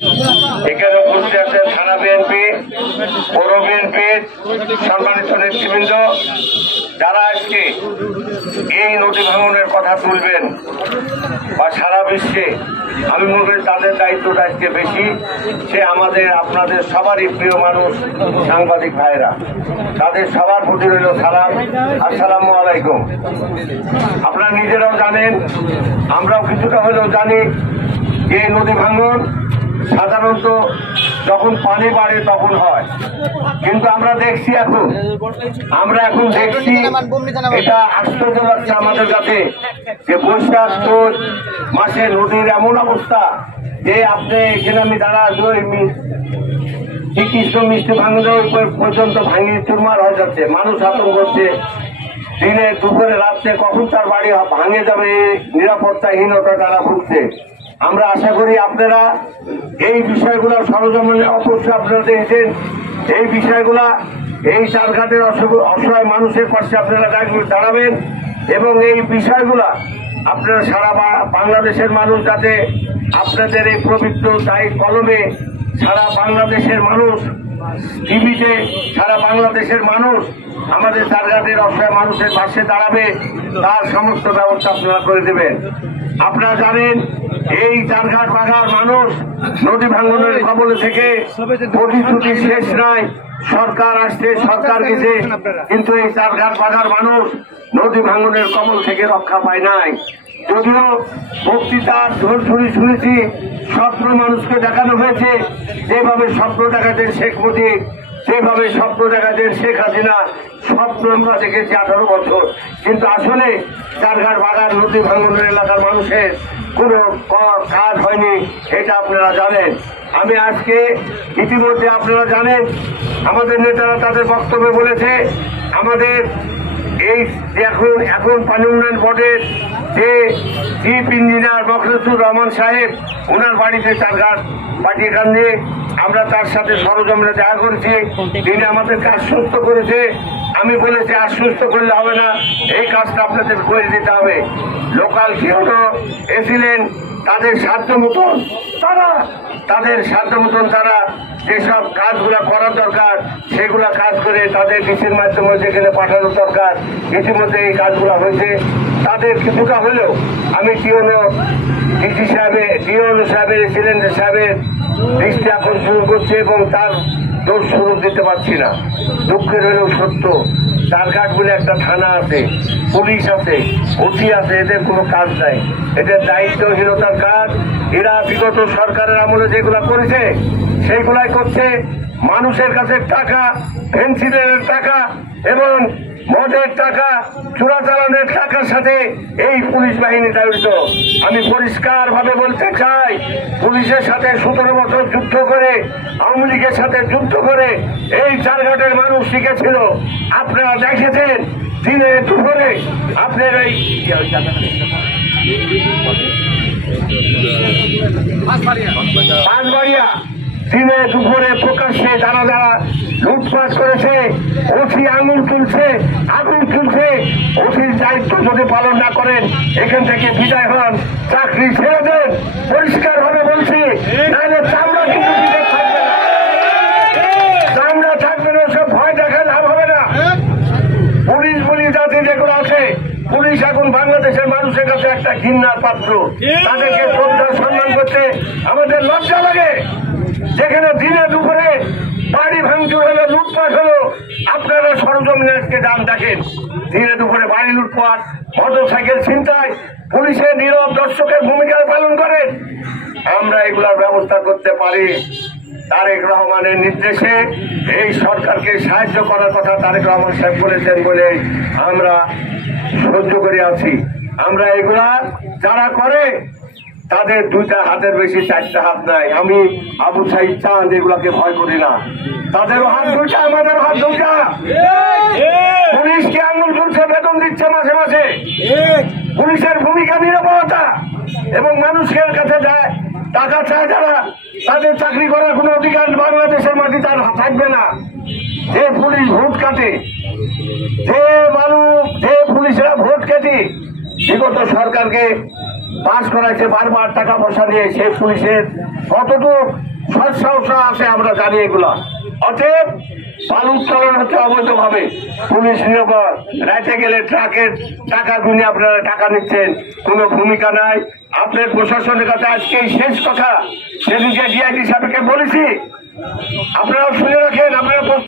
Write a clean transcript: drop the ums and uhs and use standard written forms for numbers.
এখানে উপস্থিত আছে থানা বিএনপি, পৌর বিএনপির সম্মানিত নেতৃবৃন্দ, যারা আজকে এই নদী ভাঙনের কথা তুলবেন বা সারা বিশ্বে, আমি মনে করি তাদের দায়িত্বটা আজকে বেশি। সে আমাদের আপনাদের সবারই প্রিয় মানুষ সাংবাদিক ভাইরা, তাদের সবার প্রতি রইল সালাম, আসসালামু আলাইকুম। আপনারা নিজেরাও জানেন, আমরাও কিছুটা হলেও জানি, এই নদী ভাঙন সাধারণত যখন পানি বাড়ে তখন হয়, কিন্তু আমরা দেখছি এখন দেখছি, এটা আশ্চর্য লাগছে আমাদের কাছে যে বৈশাখ মাসে নদীর এমন অবস্থা যে আপনি এখানে আমি দাঁড়া চিকিৎসা মিষ্টি ভাঙলে পর্যন্ত ভাঙিয়ে চুরমার হয়ে যাচ্ছে, মানুষ আতঙ্ক করছে। দিনে দুপুরে রাত্রে কখন তার বাড়ি ভাঙে যাবে নিরাপত্তাহীনতা তারা ভুগছে। আমরা আশা করি আপনারা এই বিষয়গুলো সরজমিনে অবশ্যই আপনারা দেখছেন, এই বিষয়গুলা এই চারঘাটের অসহায় মানুষের পাশে আপনারা দাঁড়াবেন এবং এই বিষয়গুলা আপনারা সারা বাংলাদেশের মানুষ যাতে আপনাদের এই পবিত্র দায়ী কলমে সারা বাংলাদেশের মানুষ, টিভিতে সারা বাংলাদেশের মানুষ আমাদের চারঘাটের অসহায় মানুষের পাশে দাঁড়াবে, তার সমস্ত ব্যবস্থা আপনারা করে দেবেন। আপনারা জানেন এই চারঘাট বাঘার মানুষ নদী ভাঙনের কবলে থেকে প্রতিশ্রুতি শেষ নাই, সরকার আসছে, সরকার গেছে, কিন্তু এই চারঘাট বাঘার মানুষ নদী ভাঙনের কবল থেকে রক্ষা পায় নাই। যদিও বক্তৃতার ঝোলঝুলি শুনেছি, স্বপ্ন মানুষকে দেখানো হয়েছে, যেভাবে স্বপ্ন দেখাতেন শেখ মুজিব, যেভাবে স্বপ্ন দেখাতেন শেখ হাসিনা, স্বপ্ন আমরা দেখেছি 18 বছর, কিন্তু আসলে চারঘাট বাগার নদী ভাঙনের এলাকার মানুষের কোনো কাজ হয়নি, এটা আপনারা জানেন। আমি আজকে ইতিমধ্যে আপনারা জানেন আমাদের নেতারা তাদের বক্তব্যে বলেছে, আমাদের এই এখন পানি উন্নয়ন বোর্ডের যে চিফ ইঞ্জিনিয়ার মখলেছুর রহমান সাহেব, ওনার বাড়িতে চারঘাট পাঠিয়ে দিয়ে আমরা তার সাথে সরজমিনে দেখা করেছি, তিনি আমাদেরকে আশ্বস্ত করেছে। আমি বলেছি আশ্বস্ত করলে হবে না, এই কাজটা আপনাদের করে দিতে হবে। লোকাল কেউ এসেছিলেন, তাদের সাধ্য মতন তারা যেসব কাজগুলা করার দরকার সেগুলা কাজ করে তাদের ডিসির মাধ্যমে যেখানে পাঠানোর দরকার, ইতিমধ্যে এই কাজগুলো হয়েছে। তাদের কিছুটা হলেও আমি ডিসি সাহেবের সিলেন্ডার সাহেবের দৃষ্টি আকর্ষণ করছি এবং তার দোষ স্বরূপ দিতে পারছি না। দুঃখের হলেও সত্য, চারঘাট বলে একটা থানা আছে, পুলিশ আছে, ওসি আছে, এদের কোনো কাজ নাই, এদের দায়িত্বহীনতার কাজ। এরা বিগত সরকারের আমলে যেগুলা করেছে সেইগুলাই করছে। মানুষের কাছে টাকা, পেন্সিলের টাকা এবং মদের টাকা, চোরাচালানের টাকার সাথে এই পুলিশ বাহিনী জড়িত। আমি পরিষ্কার ভাবে বলতে চাই, পুলিশের সাথে 17 বছর যুদ্ধ করে, আওয়ামী লীগের সাথে যুদ্ধ করে এই চারঘাটের মানুষ শিখেছিল। আপনারা দেখেছেন দিনে দুপুরে আপনার এই পাঁচবাড়িয়া দিনে দুপুরে প্রকাশ্যে যারা লুটপাট করেছে, ওসি আঙুল তুলছে, ওসির দায়িত্ব যদি পালন না করেন এখান থেকে বিদায় হন, চাকরি ছেড়ে দেন। পরিষ্কার ভাবে বলছি, নাহলে চামড়া কিন্তু চামড়া থাকবে না, সব ভয় দেখা লাভ হবে না। পুলিশ বলি জাতি যেগুলো আছে, পুলিশ এখন বাংলাদেশের মানুষের কাছে একটা ঘৃণার পাত্র, তাদেরকে শ্রদ্ধা সম্মান করতে আমাদের লজ্জা লাগে। যেখানে দিনে দুপুরে বাড়ি ভাঙচুর হলো, লুটপাট হলো, আপনারা সরজমিনে আজকে যান দেখেন, দিনে দুপুরে বাড়ি লুটপাট, মোটরসাইকেল ছিনতাই, পুলিশের নীরব দর্শকের ভূমিকা পালন করেন। আমরা এগুলার ব্যবস্থা করতে পারি। তারেক রহমানের নির্দেশে এই সরকারকে সাহায্য করার কথা তারেক রহমান সাহেব বলেছেন বলে আমরা সহ্য করে আছি। আমরা এগুলা যারা করে তাদের 2টা হাতের বেশি 4টা হাত নাই। আমি আবু সাইদ চাঁদ এগুলাকে ভয় করি না, তাদেরও হাত 2টা, আমাদেরও হাত 2টা। পুলিশকে আঙুল তুলছে, বেতন দিচ্ছে মাসে মাসে। পুলিশের ভূমিকা নিরাপত্তা এবং মানুষের কাছে যায় টাকা চায় যারা, তাদের চাকরি করার কোনো অধিকার বাংলাদেশের মাটি তার থাকবে না। যে পুলিশ ভোট কাটে, যে পুলিশরা ভোট কেটে বিগত সরকারকে পাস করাইছে বারবার টাকা পয়সা দিয়ে, সেই পুলিশের কতটুকু সৎসাহস আছে আমরা জানি এগুলা। অতএব বালু উত্তোলন হচ্ছে অবৈধভাবে, পুলিশ নিয়োগ, রাইতে গেলে ট্রাকের টাকা গুনে আপনারা টাকা নিচ্ছেন, কোনো ভূমিকা নাই আপনার প্রশাসনের কাছে। আজকে এই শেষ কথা, সেদিনকে ডিআইজি সাহেবকে বলেছি, আপনারাও শুনে রাখেন। আপনারা